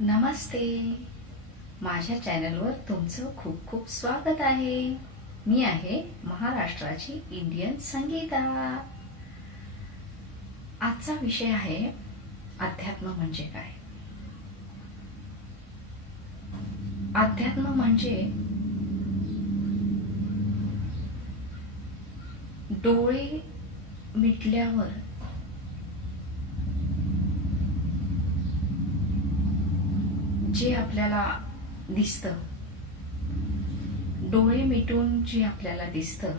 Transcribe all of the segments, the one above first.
नमस्ते. माझ्या चॅनलवर तुमचं खूप खूप स्वागत आहे. मी आहे महाराष्ट्राची इंडियन संगीता. आजचा विषय आहे अध्यात्म म्हणजे काय. अध्यात्म म्हणजे डोळे मिटल्यावर जे आपल्याला दिसतं, डोळे मिटून जे आपल्याला दिसतं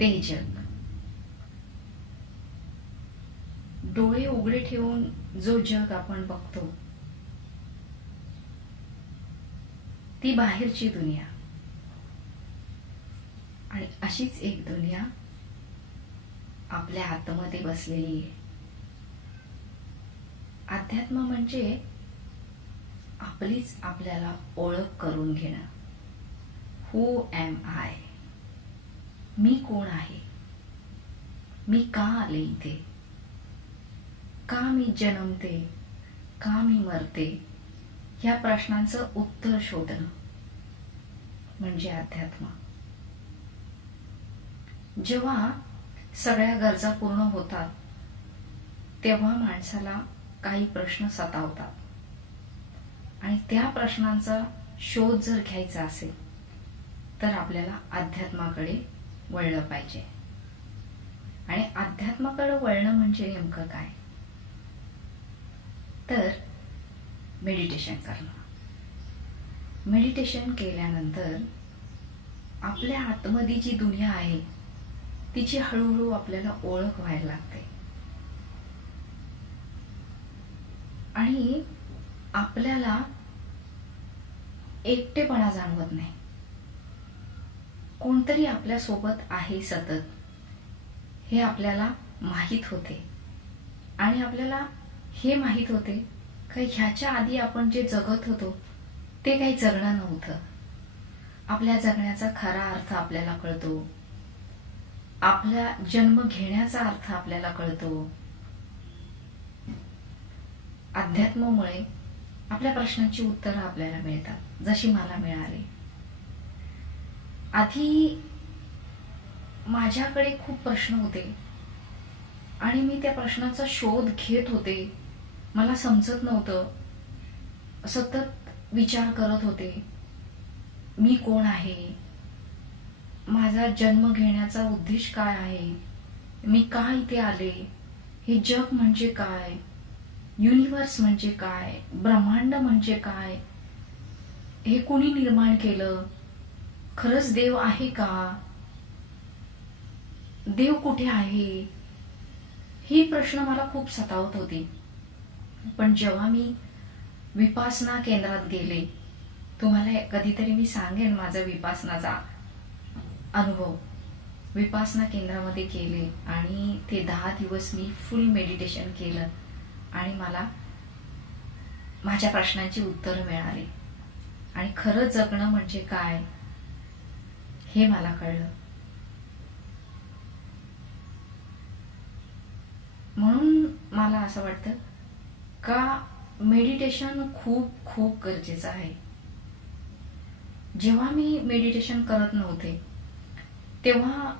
ते जग. डोळे उघडे ठेवून जो जग आपण बघतो ती बाहेरची दुनिया. आणि अशीच एक दुनिया आपल्या आतमध्ये बसलेली आहे. अध्यात्म म्हणजे आपलीच आपल्याला ओळख करून घेणं. हू एम आय, मी कोण आहे, मी का आले इथे, का मी जन्मते, का मी मरते, या प्रश्नांचं उत्तर शोधणं म्हणजे अध्यात्म. जेव्हा सगळ्या गरजा पूर्ण होतात तेव्हा माणसाला काही प्रश्न सतावतात आणि त्या प्रश्नांचा शोध जर घ्यायचा असेल तर आपल्याला अध्यात्माकडे वळलं पाहिजे. आणि अध्यात्माकडे वळणं म्हणजे नेमकं काय, तर मेडिटेशन करणं. मेडिटेशन केल्यानंतर आपल्या आतमध्ये जी दुनिया आहे तिची हळूहळू आपल्याला ओळख व्हायला लागते आणि आपल्याला एकटेपणा जाणवत नाही. कोणतरी आपल्या सोबत आहे सतत हे आपल्याला माहित होते. आणि आपल्याला हे माहित होते की ह्याच्या आधी आपण जे जगत होतो ते काही जगणं नव्हतं. आपल्या जगण्याचा खरा अर्थ आपल्याला कळतो, आपला जन्म घेण्याचा अर्थ आपल्याला कळतो. अध्यात्मामुळे आपल्या प्रश्नांची उत्तरं आपल्याला मिळतात, जशी मला मिळाली. आधी माझ्याकडे खूप प्रश्न होते आणि मी त्या प्रश्नाचा शोध घेत होते. मला समजत नव्हतं, सतत विचार करत होते, मी कोण आहे, माझा जन्म घेण्याचा उद्देश काय आहे, मी का इथे आले, हे जग म्हणजे काय, युनिवर्स म्हणजे काय, ब्रह्मांड म्हणजे काय, हे कुणी निर्माण केलं, खरंच देव आहे का, देव कुठे आहे, ही प्रश्न मला खूप सतावत होती. पण जेव्हा मी विपासना केंद्रात गेले, तुम्हाला कधीतरी मी सांगेन माझा विपासनाचा अनुभव. विपासना केंद्रामध्ये गेले आणि ते 10 दिवस मी फुल मेडिटेशन केलं आणि मला माझ्या प्रश्नांची उत्तरं मिळाली आणि खरं जगणं म्हणजे काय हे मला कळलं. म्हणून मला असं वाटतं का मेडिटेशन खूप खूप गरजेचं आहे. जेव्हा मी मेडिटेशन करत नव्हते तेव्हा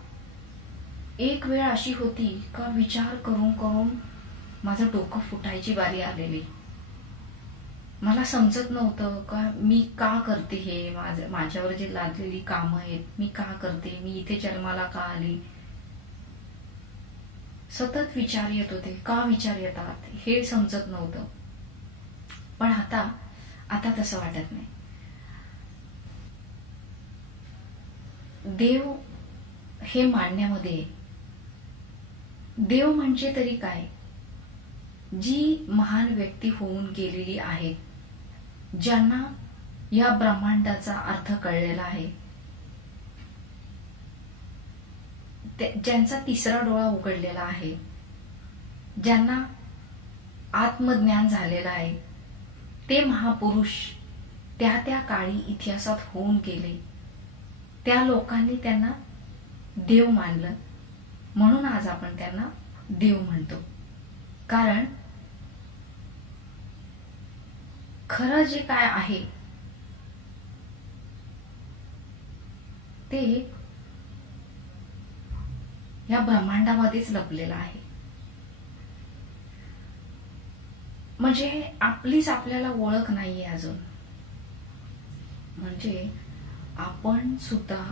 एक वेळ अशी होती का विचार करून करून माझं डोकं फुटायची बारी आलेली. मला समजत नव्हतं का मी का करते हे, माझ्यावर जे लादलेली कामं आहेत मी का करते, मी इथे जन्माला का आली. सतत विचार येत होते, का विचार येतात हे समजत नव्हतं. पण आता तसं वाटत नाही. देव हे मानण्यामध्ये, देव म्हणजे तरी काय, जी महान व्यक्ती होऊन गेलेली आहेत, ज्यांना या ब्रह्मांडाचा अर्थ कळलेला आहे, ज्यांचा तिसरा डोळा उघडलेला आहे, ज्यांना आत्मज्ञान झालेलं आहे, ते महापुरुष त्या त्या काळी इतिहासात होऊन गेले. त्या लोकांनी त्यांना देव मानलं, म्हणून आज आपण त्यांना देव म्हणतो. कारण खरं जे काय आहे ते या ब्रह्मांडामध्येच लपलेलं आहे. म्हणजे आपलीच आपल्याला ओळख नाहीये अजून. म्हणजे आपण सुद्धा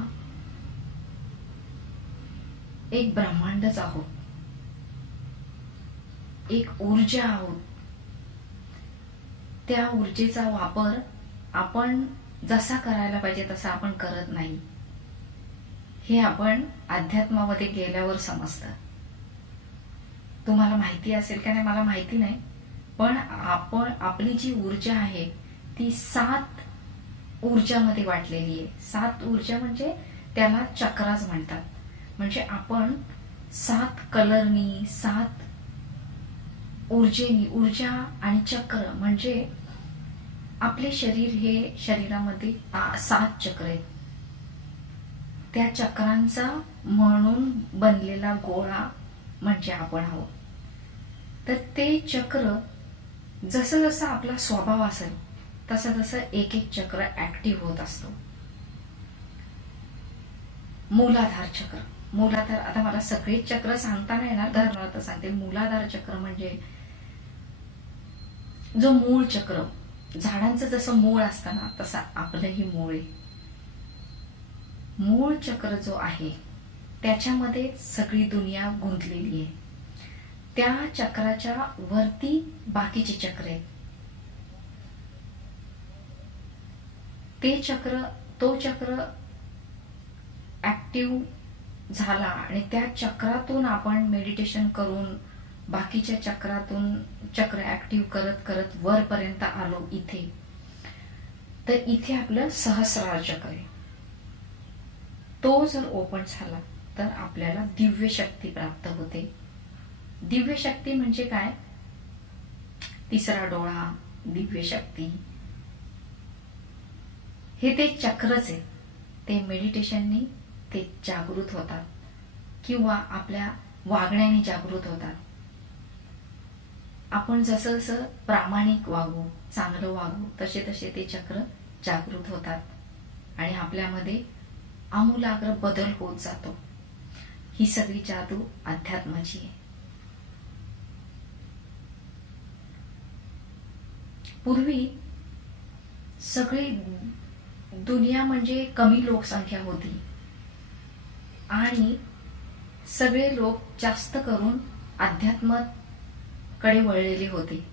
एक ब्रह्मांडच आहोत, एक ऊर्जा आहोत. त्या ऊर्जेचा वापर आपण जसा करायला पाहिजे तसा आपण करत नाही. हे आपण अध्यात्मामध्ये गेल्यावर समजतं. तुम्हाला माहिती असेल का नाही मला माहिती नाही, पण आपली जी ऊर्जा आहे ती 7 ऊर्जामध्ये वाटलेली आहे. 7 ऊर्जा म्हणजे त्याला चक्राच म्हणतात. म्हणजे आपण 7 कलरनी, 7 ऊर्जेनी, ऊर्जा आणि चक्र म्हणजे आपले शरीर हे शरीरामध्ये 7 चक्र आहेत. त्या चक्रांचा म्हणून बनलेला गोळा म्हणजे आपण आहोत. तर ते चक्र जसं जसं आपला स्वभाव असेल तसं तसं एक एक चक्र ऍक्टिव्ह होत असतो. मूलाधार चक्र, मूलाधार, आता मला सगळे चक्र सांगता नाही येणार तर मला तर सांगते. मूलाधार चक्र म्हणजे जो मूळ चक्र, झाडांचं जसं मूळ असतं ना तसं आपलंही मूळ आहे. मूळ चक्र जो आहे त्याच्यामध्ये सगळी दुनिया गुंतलेली आहे. त्या चक्राच्या वरती बाकीचे चक्र आहेत. तो चक्र ऍक्टिव्ह झाला आणि त्या चक्रातून आपण मेडिटेशन करून बाकीच्या चक्रातून चक्र ऍक्टिव्ह करत करत वरपर्यंत आलो इथे, तर इथे आपलं सहस्रार चक्र आहे. तो जर ओपन झाला तर आपल्याला दिव्य शक्ती प्राप्त होते. दिव्य शक्ती म्हणजे काय? तिसरा डोळा, दिव्य शक्ती, हे ते चक्रच आहे. ते मेडिटेशननी ते जागृत होतात किंवा आपल्या वागण्याने जागृत होतात. आपण जसं जसं प्रामाणिक वागू, चांगलं वागू, तसे तसे ते चक्र जागृत होतात आणि आपल्यामध्ये आमूलाग्र बदल होत जातो. ही सगळी जादू अध्यात्माची आहे. पूर्वी सगळी दुनिया म्हणजे कमी लोकसंख्या होती आणि सगळे लोक जास्त करून अध्यात्माकडे वळलेले होते.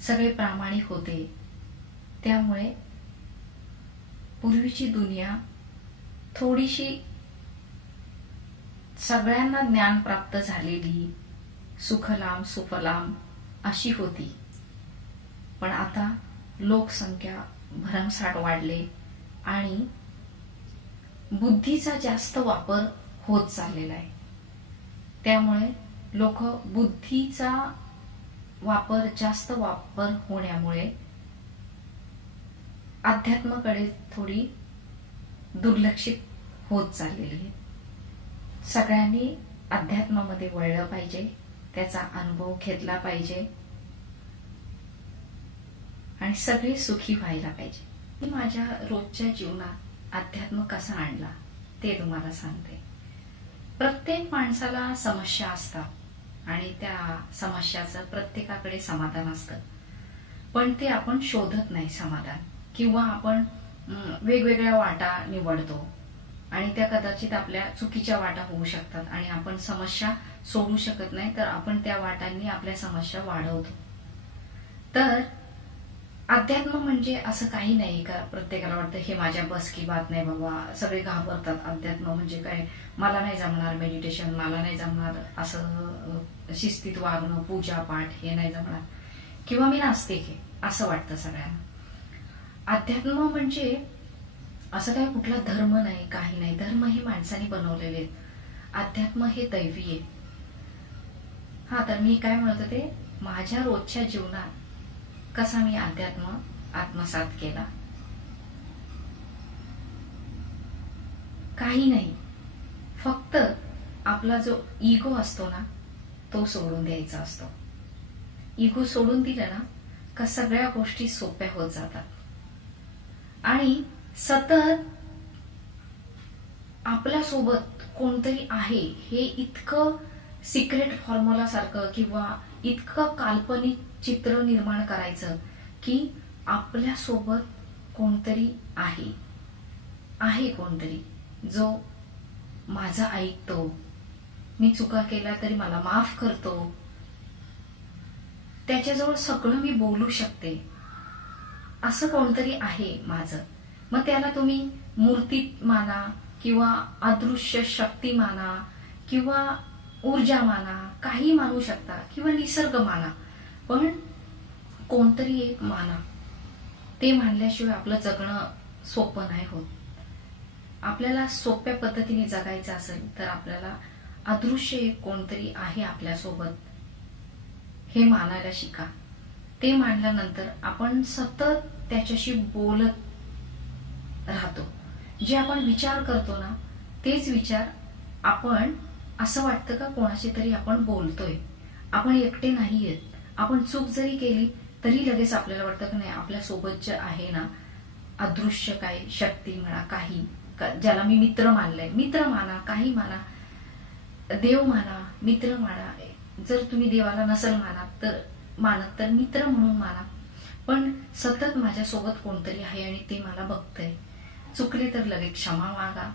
सगळे प्रामाणिक होते. त्यामुळे पूर्वीची दुनिया थोडीशी सगळ्यांना ज्ञान प्राप्त झालेली, सुखलाम सुफलाम अशी होती. पण आता लोकसंख्या भरमसाठ वाढले आणि बुद्धीचा जास्त वापर होत चाललेला आहे. त्यामुळे लोक बुद्धीचा जास्त वापर होण्यामुळे अध्यात्माकडे थोडी दुर्लक्षित होत चाललेली आहे. सगळ्यांनी अध्यात्मामध्ये वळलं पाहिजे, त्याचा अनुभव घेतला पाहिजे आणि सगळे सुखी व्हायला पाहिजे. मी माझ्या रोजच्या जीवनात अध्यात्म कसा आणला ते तुम्हाला सांगते. प्रत्येक माणसाला समस्या असतात आणि त्या समस्याचं प्रत्येकाकडे समाधान असतं, पण ते आपण शोधत नाही समाधान, किंवा आपण वेगवेगळ्या वाटा निवडतो आणि त्या कदाचित आपल्या चुकीच्या वाटा होऊ शकतात आणि आपण समस्या सोडू शकत नाही, तर आपण त्या वाटांनी आपल्या समस्या वाढवतो. तर अध्यात्म म्हणजे असं काही नाही का प्रत्येकाला वाटतं हे माझ्या बस की बात नाही बाबा, सगळे घाबरतात. अध्यात्म म्हणजे काय, मला नाही जमणार मेडिटेशन, मला नाही जमणार असं शिस्तीत वागणं, पूजा पाठ हे नाही जमणार, किंवा मी नास्तिक आहे असं वाटतं सगळ्यांना. अध्यात्म म्हणजे असं काही कुठला धर्म नाही, काही नाही. धर्म हे माणसाने बनवलेले आहेत. अध्यात्म हे दैवी आहे. हा, तर मी काय म्हणत होते, माझ्या रोजच्या जीवनात कसा मी अध्यात्म आत्मसात केला. काही नाही, फक्त आपला जो इगो असतो ना तो सोडून द्यायचा असतो. इगो सोडून दिला ना का सगळ्या गोष्टी सोप्या होत जातात आणि सतत आपल्या सोबत कोणतरी आहे हे इतकं सिक्रेट फॉर्म्युला सारखं किंवा इतकं काल्पनिक चित्र निर्माण करायचं की आपल्या सोबत कोणतरी आहे कोणतरी जो माझं ऐकतो, मी चुका केल्या तरी मला माफ करतो, त्याच्याजवळ सगळं मी बोलू शकते, असं कोणतरी आहे माझं. मग त्याला तुम्ही मूर्तीत माना किंवा अदृश्य शक्ती माना किंवा ऊर्जा माना, काही मानू शकता किंवा निसर्ग माना, पण कोणतरी एक माना. ते मानल्याशिवाय आपलं जगणं सोपं नाही होत. आपल्याला सोप्या पद्धतीने जगायचं असेल तर आपल्याला अदृश्य एक कोणतरी आहे आपल्यासोबत हे मानायला शिका. ते मानल्यानंतर आपण सतत त्याच्याशी बोलत राहतो. जे आपण विचार करतो ना तेच विचार आपण असं वाटतं का कोणाशी तरी आपण बोलतोय, आपण एकटे नाहीयेत. आपण चूक जरी केली तरी लगेच आपल्याला वाटतं की नाही आपल्या सोबत जे आहे ना अदृश्य काय शक्ती म्हणा, काही ज्याला मी मित्र मानलंय, मित्र माना, काही माना, देव माना, मित्र माना. जर तुम्ही देवाला नसेल मानत तर मित्र म्हणून माना. पण सतत माझ्यासोबत कोणतरी आहे आणि ते मला बघतंय. चुकले तर लगेच क्षमा मागा.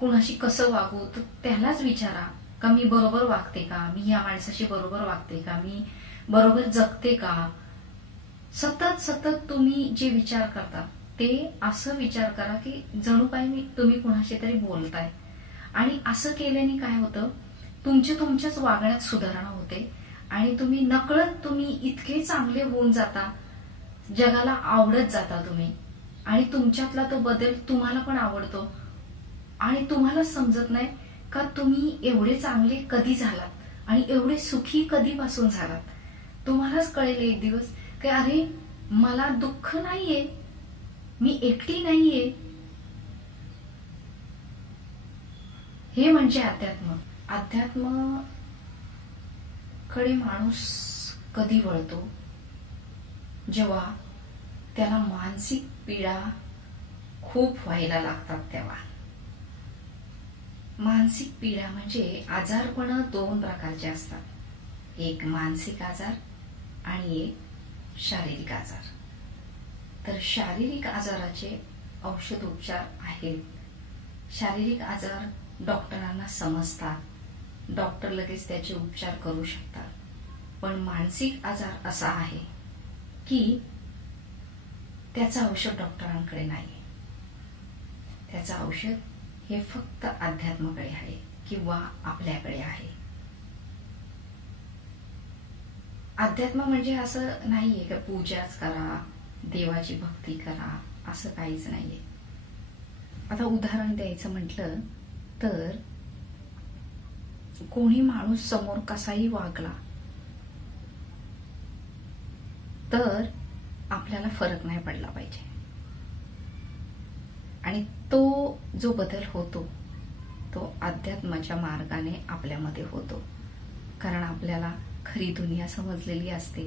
कुणाशी कसं वागू तर त्यालाच विचारा का मी बरोबर वागते का, मी या माणसाशी बरोबर वागते का, मी बरोबर जगते का. सतत तुम्ही जे विचार करता ते असं विचार करा की जणू काही तुम्ही कुणाशी तरी बोलताय. आणि असं केल्याने काय होतं, तुमच्याच वागण्यात सुधारणा होते आणि तुम्ही नकळत इतके चांगले होऊन जाता, जगाला आवडत जाता तुम्ही. आणि तुमच्यातला तो बदल तुम्हाला पण आवडतो आणि तुम्हाला समजत नाही का तुम्ही एवढे चांगले कधी झालात आणि एवढे सुखी कधीपासून झालात. तुम्हालाच कळेल एक दिवस की अरे मला दुःख नाहीये, मी एकटी नाहीये. हे म्हणजे अध्यात्म कडे माणूस कधी वळतो जेव्हा त्याला मानसिक पीडा खूप व्हायला लागतात. तेव्हा मानसिक पीडा म्हणजे आजारपण दोन प्रकारचे असतात, एक मानसिक आजार आणि एक शारीरिक आजार. तर शारीरिक आजाराचे औषध उपचार आहेत. शारीरिक आजार डॉक्टरांना समजतात, डॉक्टर लगेच त्याचे उपचार करू शकतात. पण मानसिक आजार असा आहे की त्याचं औषध डॉक्टरांकडे नाही. त्याचं औषध हे फक्त अध्यात्माकडे आहे किंवा आपल्याकडे आहे. अध्यात्म म्हणजे असं नाहीये की पूजाच करा, देवाची भक्ती करा, असं काहीच नाहीये. आता उदाहरण द्यायचं म्हटलं तर कोणी माणूस समोर कसाही वागला तर आपल्याला फरक नाही पडला पाहिजे. आणि तो जो बदल होतो तो अध्यात्माच्या मार्गाने आपल्यामध्ये होतो. कारण आपल्याला खरी दुनिया समजलेली असते.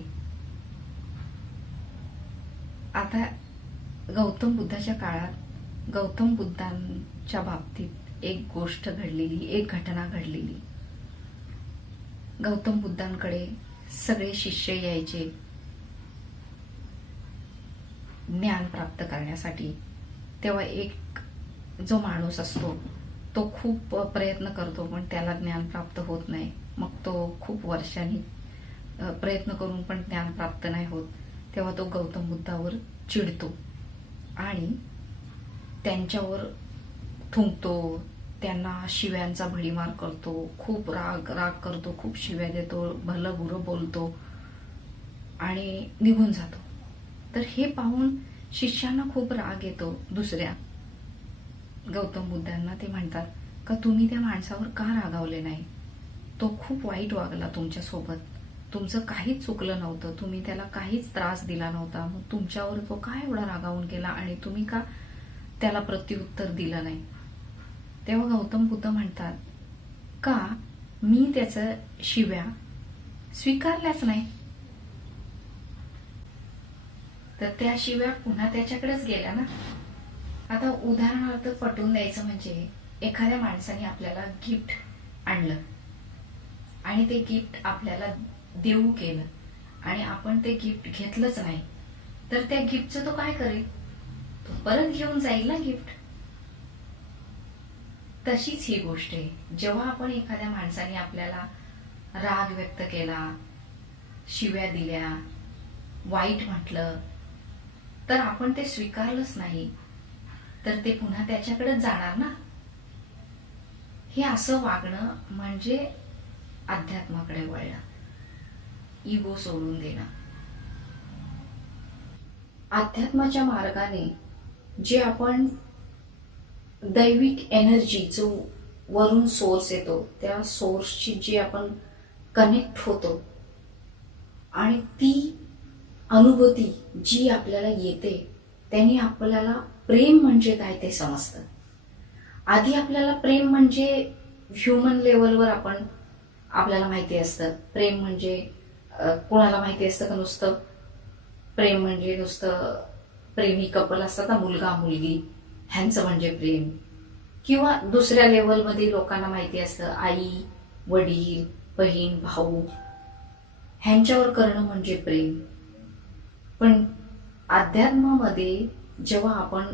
आता गौतम बुद्धाच्या काळात गौतम बुद्धांच्या बाबतीत एक गोष्ट घडलेली, एक घटना घडलेली. गौतम बुद्धांकडे सगळे शिष्य यायचे ज्ञान प्राप्त करण्यासाठी. तेव्हा एक जो माणूस असतो तो खूप प्रयत्न करतो पण त्याला ज्ञान प्राप्त होत नाही. मग तो खूप वर्षांनी प्रयत्न करून पण ज्ञान प्राप्त नाही होत. तेव्हा तो गौतम बुद्धावर चिडतो आणि त्यांच्यावर थुंकतो, त्यांना शिव्यांचा भडीमार करतो, खूप राग करतो, खूप शिव्या देतो, भलं बुरं बोलतो आणि निघून जातो. तर हे पाहून शिष्यांना खूप राग येतो. दुसऱ्या गौतम बुद्धांना ते म्हणतात का तुम्ही त्या माणसावर का रागावले नाही, तो खूप वाईट वागला तुमच्यासोबत, तुमचं काहीच चुकलं नव्हतं, तुम्ही त्याला काहीच त्रास दिला नव्हता, मग तुमच्यावर तो काय एवढा रागावून गेला आणि तुम्ही का त्याला प्रत्युत्तर दिलं नाही. तेव्हा गौतम बुद्ध म्हणतात का मी त्याचं शिव्या स्वीकारल्याच नाही. तर त्याशिवाय पुन्हा त्याच्याकडेच गेल्या ना. आता उदाहरणार्थ पटवून द्यायचं म्हणजे एखाद्या माणसाने आपल्याला गिफ्ट आणलं आणि ते गिफ्ट आपल्याला देऊ केलं आणि आपण ते गिफ्ट घेतलंच नाही, तर त्या गिफ्टचं तो काय करेल? तो परत घेऊन जाईल ना गिफ्ट. तशीच ही गोष्ट आहे. जेव्हा आपण एखाद्या माणसाने आपल्याला राग व्यक्त केला, शिव्या दिल्या, वाईट म्हटलं, तर आपण ते स्वीकारलंच नाही, तर ते पुन्हा त्याच्याकडेच जाणार ना. हे असं वागणं म्हणजे अध्यात्माकडे वळणं, इगो सोडून देणं. अध्यात्माच्या मार्गाने जे आपण दैविक एनर्जी जो वरून सोर्स येतो, त्या सोर्सची जी आपण कनेक्ट होतो आणि ती अनुभूती जी आपल्याला येते, त्यांनी आपल्याला प्रेम म्हणजे काय ते समजतं. आधी आपल्याला प्रेम म्हणजे ह्युमन लेवलवर आपल्याला माहिती असतं. प्रेम म्हणजे कोणाला माहिती असतं का नुसतं प्रेम म्हणजे नुसतं प्रेमी कपल असतात ना, मुलगा मुलगी, ह्यांचं म्हणजे प्रेम. किंवा दुसऱ्या लेवलमध्ये लोकांना माहिती असतं आई वडील बहीण भाऊ ह्यांच्यावर करणं म्हणजे प्रेम. पण अध्यात्मामध्ये जेव्हा आपण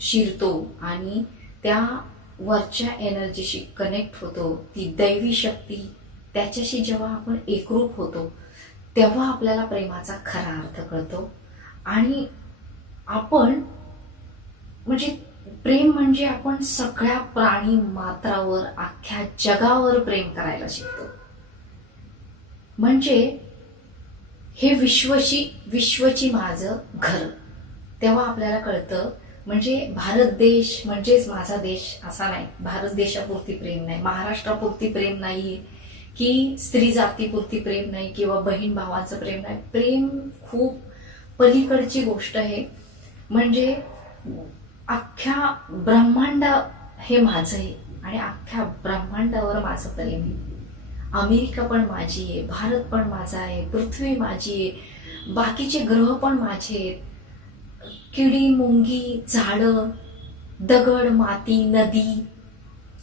शिरतो आणि त्या वरच्या एनर्जीशी कनेक्ट होतो, ती दैवी शक्ती त्याच्याशी जेव्हा आपण एकरूप होतो, तेव्हा आपल्याला प्रेमाचा खरा अर्थ कळतो. आणि आपण म्हणजे प्रेम म्हणजे आपण सगळ्या प्राणी मात्रावर, अख्ख्या जगावर प्रेम करायला शिकतो. म्हणजे हे विश्वची माझं घर. तेव्हा आपल्याला कळतं म्हणजे भारत देश म्हणजेच माझा देश असा नाही. भारत देशापुरती प्रेम नाही, महाराष्ट्रापुरती प्रेम नाहीये, की स्त्री जातीपुरती प्रेम नाही, किंवा बहीण भावाचं प्रेम नाही. प्रेम खूप पलीकडची गोष्ट आहे. म्हणजे अख्ख्या ब्रह्मांड हे माझं आहे आणि अख्ख्या ब्रह्मांडावर माझं प्रेम आहे. अमेरिका पण माझी आहे, भारत पण माझा आहे, पृथ्वी माझी आहे, बाकीचे ग्रह पण माझे आहेत, किडी मुंगी झाडं दगड माती नदी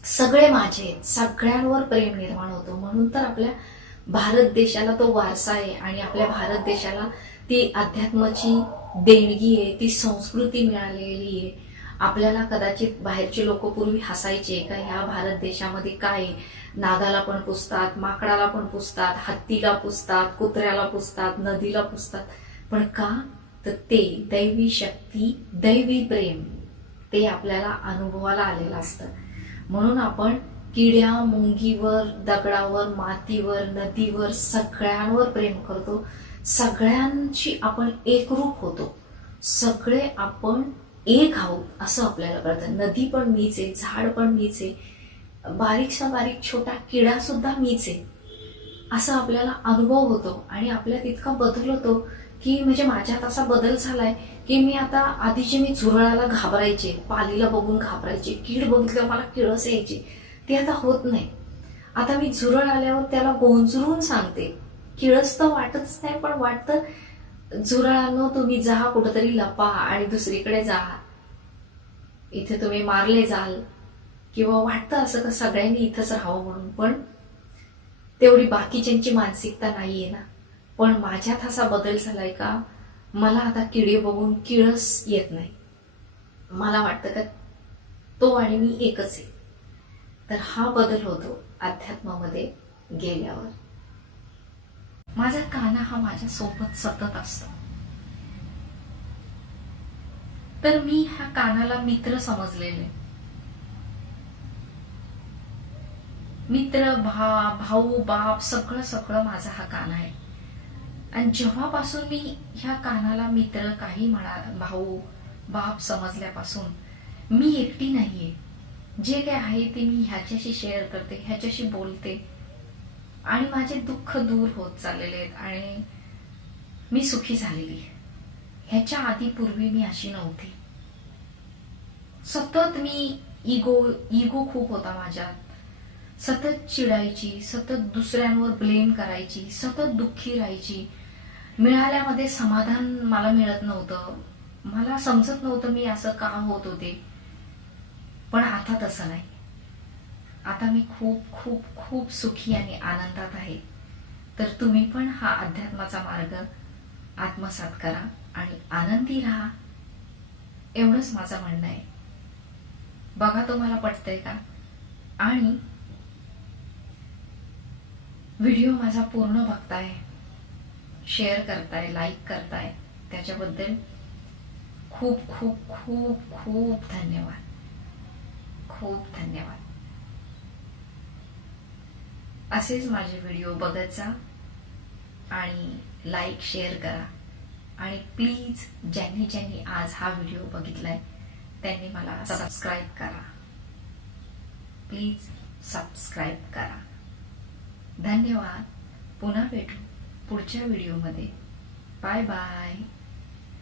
सगळे माझे आहेत. सगळ्यांवर प्रेम निर्माण होतं. म्हणून तर आपल्या भारत देशाला तो वारसा आहे आणि आपल्या भारत देशाला ती अध्यात्माची देणगी आहे, ती संस्कृती मिळालेली आहे. आपल्याला कदाचित बाहेरचे लोक पूर्वी हसायचे का ह्या भारत देशामध्ये काय, नागाला पण पुजतात, माकडाला पण पुजतात, हत्तीला पुजतात, कुत्र्याला पुजतात, नदीला पुजतात. पण का? तर ते दैवी शक्ती, दैवी प्रेम ते आपल्याला अनुभवाला आलेलं असतं. म्हणून आपण किड्या मुंगीवर, दगडावर, मातीवर, नदीवर सगळ्यांवर प्रेम करतो. सगळ्यांशी आपण एकरूप होतो. सगळे आपण एक आहोत असं आपल्याला कळतं. नदी पण मीच आहे, झाड पण मीच आहे, बारीकसा बारीक छोटा किडा सुद्धा मीच आहे असा आपल्याला अनुभव होतो. आणि आपल्यात इतका बदल होतो की म्हणजे माझ्यात असा बदल झालाय की मी आता आधीचे मी झुरळाला घाबरायचे, पालीला बघून घाबरायचे, कीड बघितल्यावर मला किळस यायची, ते आता होत नाही. आता मी झुरळ आल्यावर त्याला गोंजरून सांगते. किळस तर वाटतच नाही, पण वाटतं झुरळांनो तुम्ही जा कुठंतरी लपा आणि दुसरीकडे जा, इथे तुम्ही मारले जाल. किंवा वाटतं असं का सगळ्यांनी इथंच राहावं म्हणून, पण तेवढी बाकीच्यांची मानसिकता नाहीये ना. पण माझ्यात असा बदल झालाय का मला आता किडे बघून किळस येत नाही. मला वाटतं का तो आणि मी एकच आहे. तर हा बदल होतो अध्यात्मामध्ये गेल्यावर. माझा काना हा माझ्या सोबत सतत असतो. तर मी ह्या कानाला मित्र समजलेले. मित्र, भाऊ, बाप सगळं सगळं माझा हा कान आहे. आणि जेव्हापासून मी ह्या कानाला मित्र काही म्हणा, भाऊ बाप समजल्यापासून मी एकटी नाहीये. जे काय आहे ते मी ह्याच्याशी शेअर करते, ह्याच्याशी बोलते आणि माझे दुःख दूर होत चाललेले आहेत आणि मी सुखी झालेली. ह्याच्या आधी पूर्वी मी अशी नव्हती. सतत मी इगो खूप होता माझ्यात. सतत चिडायची, सतत दुसऱ्यांवर ब्लेम करायची, सतत दुःखी राहायची. मिळाल्यामध्ये समाधान मला मिळत नव्हतं. मला समजत नव्हतं मी असं का होत होते. पण आता तसं नाही. आता मी खूप खूप खूप सुखी आणि आनंदात आहे. तर तुम्ही पण हा अध्यात्माचा मार्ग आत्मसात करा आणि आनंदी राहा. एवढंच माझं म्हणणं आहे. बघा तुम्हाला पटतंय का. आणि व्हिडिओ माझा पूर्ण बघताय, शेअर करताय, लाईक करताय, त्याच्याबद्दल खूप खूप खूप खूप धन्यवाद. खूप धन्यवाद. असेच माझे व्हिडिओ बघत जा आणि लाईक शेअर करा. आणि प्लीज ज्यांनी ज्यांनी आज हा व्हिडिओ बघितलाय त्यांनी मला सबस्क्राईब करा. प्लीज सबस्क्राईब करा. धन्यवाद. पुन्हा भेटू पुढच्या व्हिडिओमध्ये. Bye bye.